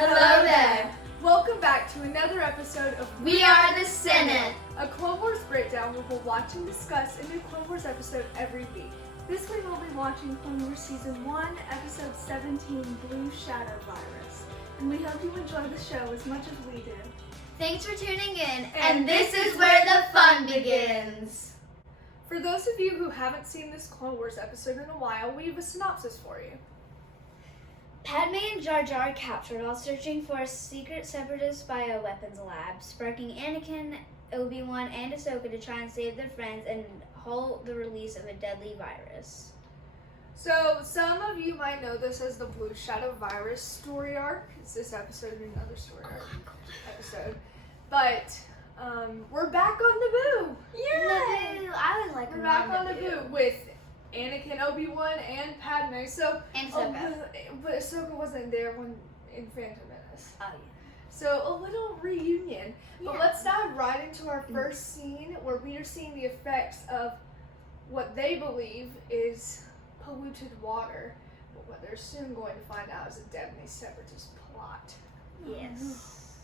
Hello there. Welcome back to another episode of We Are the Senate, a Clone Wars breakdown where we'll watch and discuss a new Clone Wars episode every week. This week we'll be watching Clone Wars Season 1, Episode 17, Blue Shadow Virus. And we hope you enjoy the show as much as we do. Thanks for tuning in, and this is where the fun begins. For those of you who haven't seen this Clone Wars episode in a while, we have a synopsis for you. Padme and Jar Jar are captured while searching for a secret separatist bioweapons lab, sparking Anakin, Obi-Wan, and Ahsoka to try and save their friends and halt the release of a deadly virus. So, some of you might know this as the Blue Shadow Virus story arc. It's this episode and another story arc episode. But, we're back on Naboo! Yay! Naboo! I was like, we're back on Naboo with Anakin, Obi-Wan, and Padme. So, and Ahsoka. But Ahsoka wasn't there when in Phantom Menace. Oh, yeah. So, a little reunion. Yeah. But let's dive right into our first scene where we are seeing the effects of what they believe is polluted water. But what they're soon going to find out is a deadly separatist plot. Yes.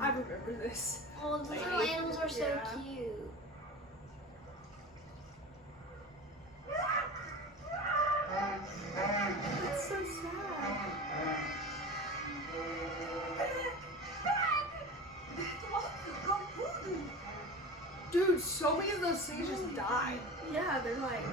I remember this. Oh, the little animals are so cute. That's so sad. Dude, so many of those things just died. Yeah, they're like...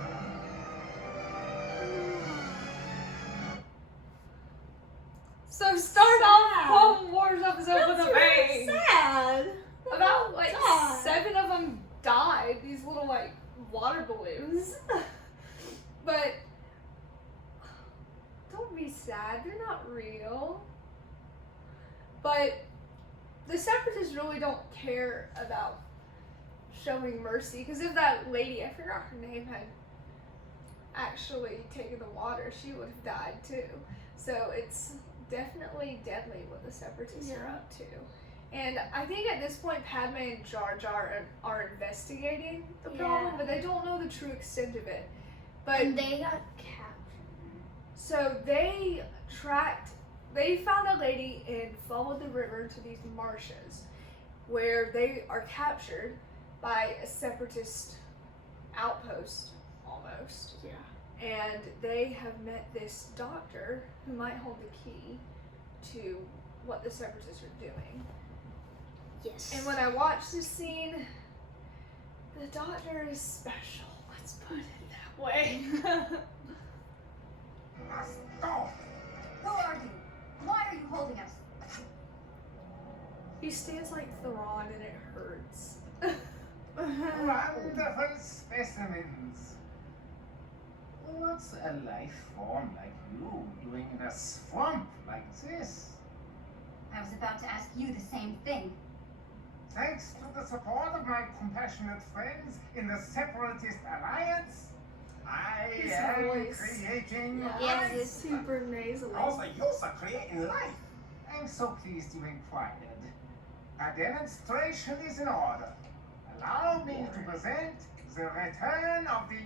So start off Clone Wars episode with a bang. Sad. About like 7 of them died. These little like water balloons. But don't be sad. They're not real. But the Separatists really don't care about showing mercy, because if that lady, I forgot her name, had actually taken the water, she would have died too. So it's definitely deadly what the Separatists are up to. And I think at this point Padme and Jar Jar are investigating the problem, but they don't know the true extent of it. But and they got captured. So they found a lady and followed the river to these marshes where they are captured by a separatist outpost, almost. Yeah. And they have met this doctor who might hold the key to what the separatists are doing. Yes. And when I watch this scene, the doctor is special. Let's put it that way. Stop! Who are you? Why are you holding us? He stands like Thrawn and it hurts. Wonderful specimens. What's a life form like you doing in a swamp like this? I was about to ask you the same thing. Thanks to the support of my compassionate friends in the Separatist Alliance, I His am voice. creating Yes, life. It's super nasally. Also, you're creating life. I'm so pleased you inquired. A demonstration is in order. Allow me to present the return of the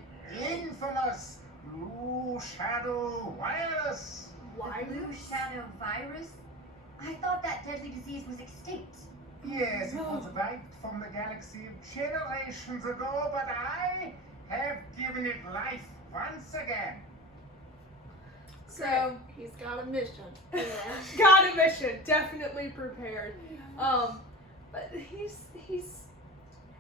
infamous Blue Shadow Virus. Why? The Blue Shadow Virus? I thought that deadly disease was extinct. Yes, it was wiped from the galaxy generations ago, but I have given it life once again. So He's got a mission. got a mission, definitely prepared. But he's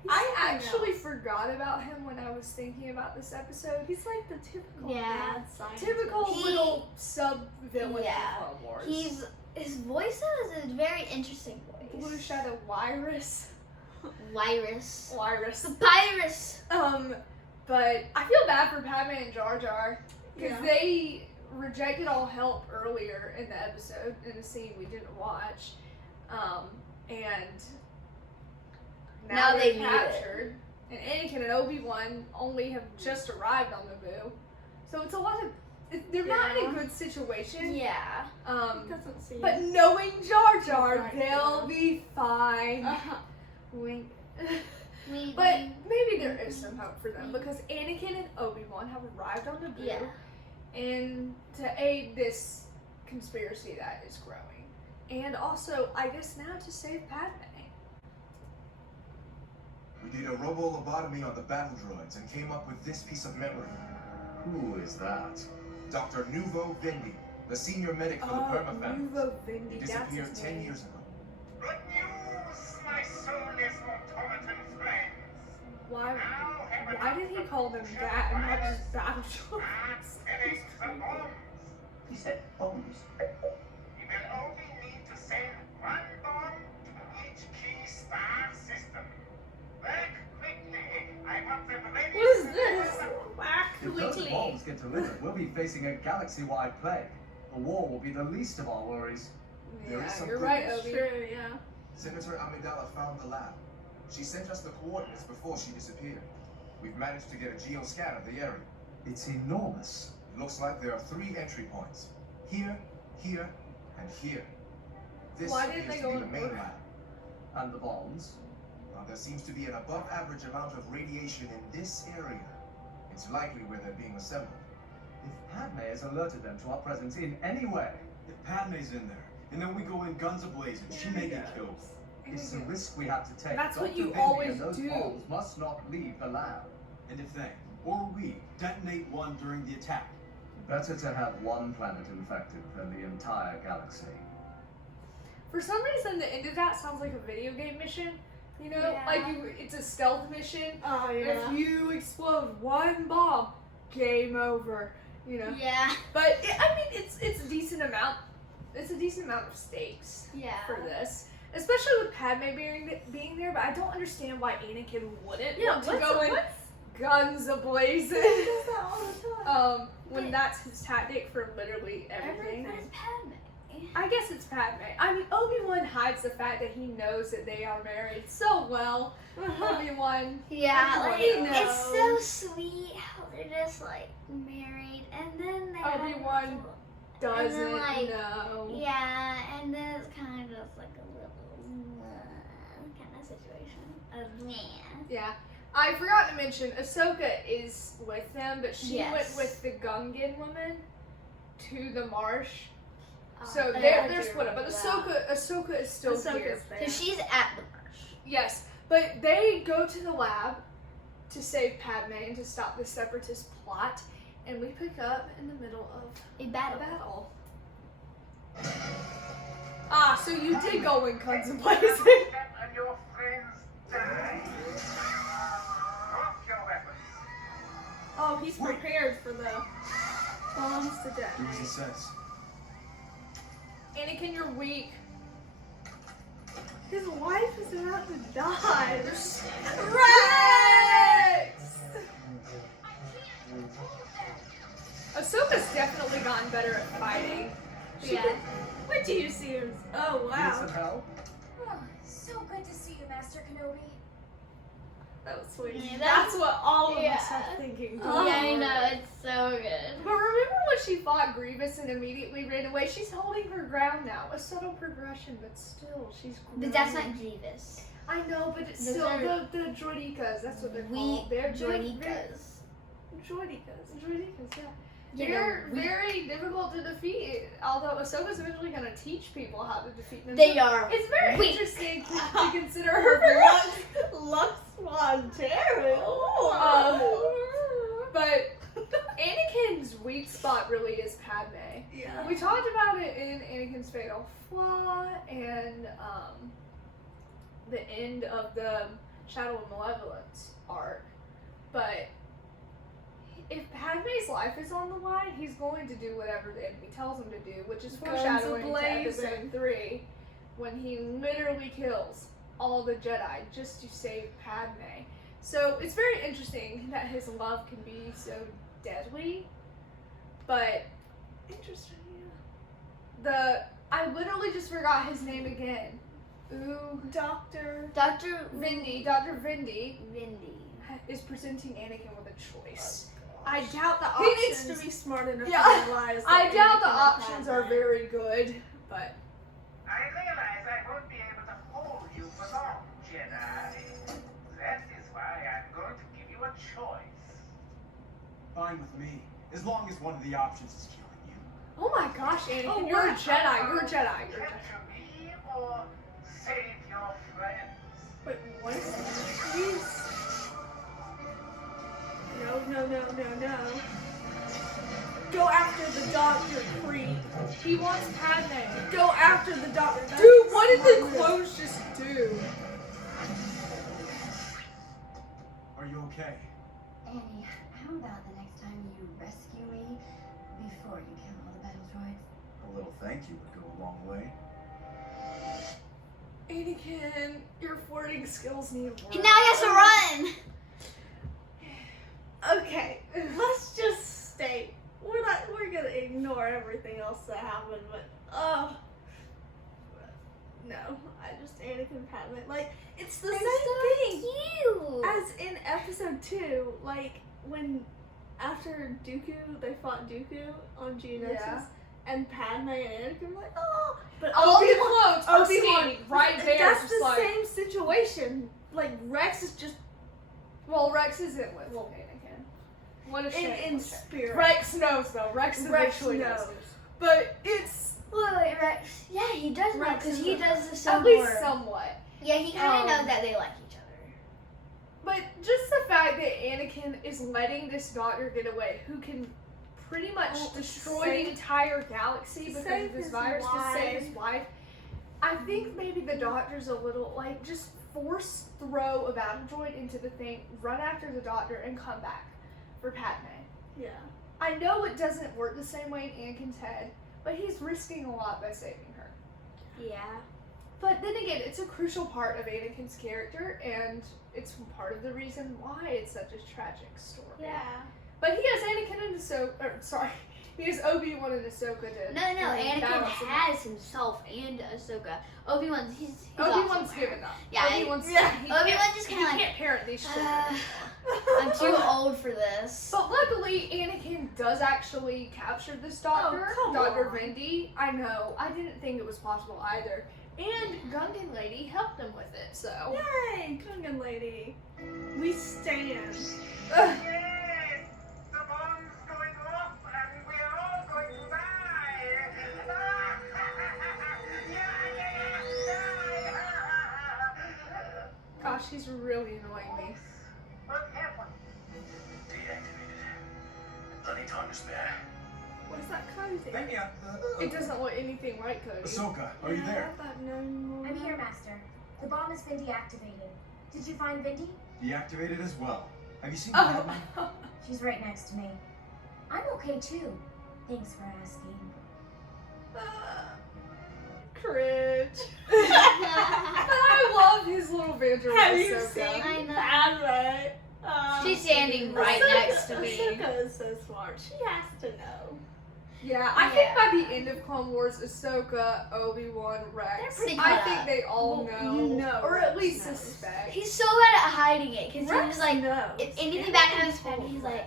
I actually forgot about him when I was thinking about this episode. He's like the typical mad scientist. Typical little sub-villain in Clone Wars. His voice has a very interesting voice. Blue Shadow Virus. Virus. Virus. The virus. But I feel bad for Padme and Jar Jar because Yeah. they rejected all help earlier in the episode in a scene we didn't watch, and now they they're need captured. And Anakin and Obi-Wan only have just arrived on Naboo, so it's a lot of. They're not in a good situation. Yeah. He doesn't see But knowing Jar Jar, Right, they'll be fine. Wink. But maybe there is some hope for them because Anakin and Obi-Wan have arrived on Naboo, Yeah. and to aid this conspiracy that is growing. And also, I guess now to save Padme. We did a robo-lobotomy on the battle droids and came up with this piece of memory. Who is that? Dr. Nuvo Vindi, the senior medic for the Burma family. Nuvo Vindi, He that's disappeared his 10 name. years ago. Good news, my soulless automaton friends. Why did he call them that and not just battle droids? Finish the bombs. He said bombs. We will only need to send one bomb to each key star system. Work quickly. I want them ready. What is this? Whack If those quickly. bombs get delivered, we'll be facing a galaxy-wide plague. The war will be the least of our worries. There is Yeah, some you're good right, news. Obi. True, yeah. Senator Amidala found the lab. She sent us the coordinates before she disappeared. We've managed to get a geoscan of the area. It's enormous. It looks like there are 3 entry points. Here, here, and here. This Why didn't appears they to go be in the main order? lab. And the bombs? Now, there seems to be an above-average amount of radiation in this area. It's likely where they're being assembled. If Padme has alerted them to our presence in any way, If Padme's in there, and then we go in guns a-blazing, she may get killed. it's a risk we have to take. That's what Dr. you Vindi always and those do. bombs must not leave the lab. And if they, or we, detonate one during the attack, Better to have one planet infected than the entire galaxy. For some reason, the end of that sounds like a video game mission. You know, Yeah. like it's a stealth mission. Oh, yeah. If you explode one bomb, game over. You know. Yeah. But I mean, it's a decent amount. It's a decent amount of stakes Yeah. for this, especially with Padme being there. But I don't understand why Anakin wouldn't want to go in guns ablazing. He does that all the time. When that's his tactic for literally everything. Everything's Padme. I guess it's Padme. I mean, Obi-Wan hides the fact that he knows that they are married so well. Obi-Wan. Yeah, Of like, course. it's so sweet how they're just like married, and then they have Obi-Wan a little- doesn't like, know. Yeah, and then it's kind of just like a little kind of situation. Yeah. I forgot to mention, Ahsoka is with them, but she Yes. went with the Gungan woman to the marsh. So Oh, they're I do split up. But remember that. Ahsoka is still here. Ahsoka's there. So she's at the marsh. Yes, but they go to the lab to save Padme and to stop the separatist plot, and we pick up in the middle of A a battle. battle. Ah, so you did go in guns and blazing. And your friends die. Drop your weapons. Oh, he's prepared for the bombs to do as detonate. he says. Anakin, you're weak. His wife is about to die. Rex! Ahsoka's definitely gotten better at fighting. She Yeah. can- What do you see? Oh, Need wow. some help? Oh, so good to see you, Master Kenobi. That was sweet. Yeah, That's what all of us Yeah. are thinking. Oh, yeah, I know, it's so good. But remember when she fought Grievous and immediately ran away? She's holding her ground now. A subtle progression, but still, she's growing. But that's not Grievous. I know, but it's Those still are- the droidicas. That's what they're We called. They're Droidicas. Droidicas, yeah. You They're know, we- very difficult to defeat. Although Ahsoka's eventually going to teach people how to defeat them. They So are. It's very weak. interesting to consider her. Lux Ontario. But Anakin's weak spot really is Padme. Yeah. We talked about it in Anakin's Fatal Flaw and the end of the Shadow of Malevolence arc. But if Padme's life is on the line, he's going to do whatever the enemy tells him to do, which is Guns foreshadowing to a-blazing. episode 3, when he literally kills all the Jedi just to save Padme. So it's very interesting that his love can be so deadly, but interesting, yeah. I literally just forgot his name again. Ooh, Doctor. Dr. Dr. Vindi Vindi. is presenting Anakin with a choice. I doubt the He options. needs to be smart enough Yeah. to realize I that doubt the Anakin options had are that. very good, but I realize I won't be able to hold you for long, Jedi. That is why I'm going to give you a choice. Fine with me, as long as one of the options is killing you. Oh my gosh, Anakin, Oh, you're a wow. Jedi. You're a Jedi. You're a Jedi. Capture me or save your friends? Wait, what is this? No. Go after the doctor, Creed. He wants Padme. Go after the doctor. That's Dude, what did the smart. clones just do? Are you okay? Annie, how about the next time you rescue me before you kill all the battle droids? A little thank you would go a long way. Anakin, your flirting skills need work. Now he has to run. Okay, let's just state we're gonna ignore everything else that happened, but no, I just Anakin Padme. Like, it's the They're same so thing cute. as in episode 2, like when after Dooku they fought Dooku on Geonosis, Yeah. and Padme and Anakin were like, oh, but All the Obi-Wan- clones are Obi-Wan- standing right there, That's just the like. same situation. Like Rex is just Well, Rex isn't with Anakin. What a shame. in spirit. Rex knows though. Rex eventually knows. But it's Wait, Rex. Yeah, he does know Rex because is he a- does the at same least word. somewhat. Yeah, he kind of Um, knows that they like each other. But just the fact that Anakin is letting this doctor get away, who can pretty much Well, destroy save- the entire galaxy because save of this his virus to save wife. his wife. I think maybe the doctor's a little like just force throw a battle droid into the thing, run after the doctor, and come back for Padme. Yeah. I know it doesn't work the same way in Anakin's head, but he's risking a lot by saving her. Yeah. But then again, it's a crucial part of Anakin's character, and it's part of the reason why it's such a tragic story. Yeah. But he has Anakin and Ahsoka, he has Obi-Wan and Ahsoka to No, really Anakin balance him out. has himself and Ahsoka. Obi-Wan's he's Obi-Wan's awesome. given up. Yeah, Obi-Wan's he can't- just he kind of like, can't parent these children. I'm too old for this. But luckily, Anakin does actually capture this doctor, come Dr. on. Vendi. I know, I didn't think it was possible either. And Gungan Lady helped him with it, so. Yay, Gungan Lady. We stand. Ugh. Yes! The bomb's going off and we're all going to die! Gosh, he's really annoying me. What happened? Deactivated. Plenty time to spare. What is that cozy? Hey, It doesn't look anything like Cody. Ahsoka, are you there? I thought no more. I'm here, Master. The bomb has been deactivated. Did you find Vindy? Deactivated as well. Have you seen Oh. Padme? She's right next to me. I'm okay too. Thanks for asking. Cringe. But I love his little banter with Have you Ahsoka. seen I know. Padme? She's standing right next to me. Ahsoka is so smart. She has to know. Yeah, I think by the end of Clone Wars, Ahsoka, Obi-Wan, Rex, They're pretty I caught think up. they all Well, know, you know or at Rex least knows. suspect. He's so bad at hiding it because he Rex was like, knows. if anything And bad he happens to told Padme, he's Rex.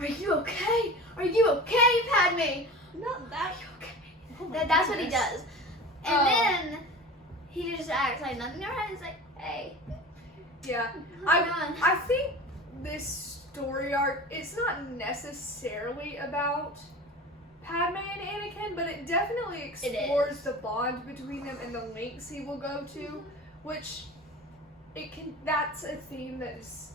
like, "Are you okay? Are you okay, Padme?" Not that. Okay. Oh my That's what he goodness. does. And then he just acts like nothing ever happened. He's like, "Hey, Yeah, what's going on?" I think this story arc, it's not necessarily about Padme and Anakin, but it definitely explores is. the bond between them and the lengths he will go to, which that's a theme that is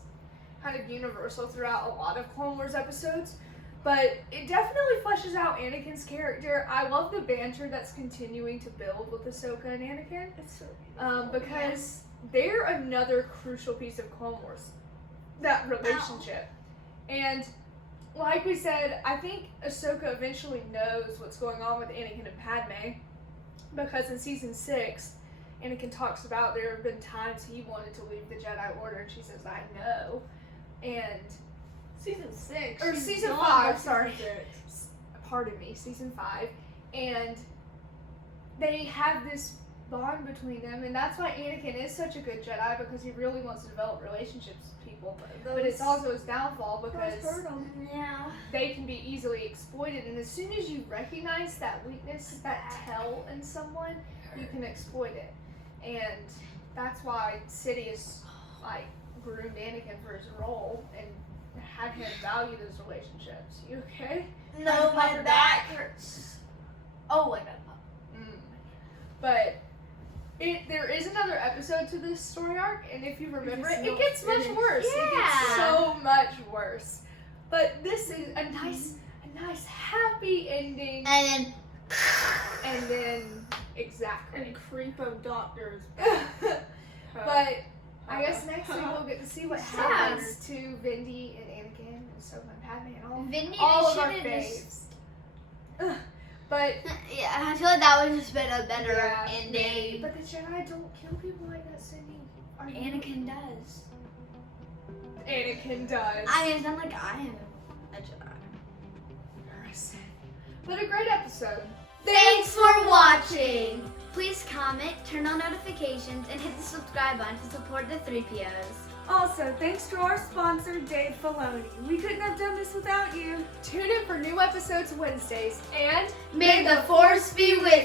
kind of universal throughout a lot of Clone Wars episodes. But it definitely fleshes out Anakin's character. I love the banter that's continuing to build with Ahsoka and Anakin. It's so beautiful. Because they're another crucial piece of Clone Wars, that relationship. And like we said, I think Ahsoka eventually knows what's going on with Anakin and Padme, because in season 6, Anakin talks about there have been times he wanted to leave the Jedi Order, and she says, "I know." And Season 6. Or she's season gone 5, by sorry. season 6. pardon me, season 5, and they have this bond between them, and that's why Anakin is such a good Jedi, because he really wants to develop relationships with people. But it's also his downfall because Those hurt 'em. Yeah. they can be easily exploited, and as soon as you recognize that weakness, that tell in someone, you can exploit it. And that's why Sidious like groomed Anakin for his role and had him can't value those relationships. You okay? No, my back hurts. Oh, I got a pop. But there is another episode to this story arc, and if you remember it, it gets much worse. It gets Yeah. so much worse. But this is a nice happy ending. And then exactly. And creepo doctors. But I guess next week we'll get to see what happens to Vindy and Anakin and Ahsoka and Padme and all of our faves. But yeah, I feel like that would just been a better yeah, ending. But the Jedi don't kill people like that, Cindy. Anakin does. Anakin does. I mean, it's not like I am a Jedi. But a great episode. Thanks for watching! Please comment, turn on notifications, and hit the subscribe button to support the Threepios. Also, thanks to our sponsor, Dave Filoni. We couldn't have done this without you. Tune in for new episodes Wednesdays, and May the Force be with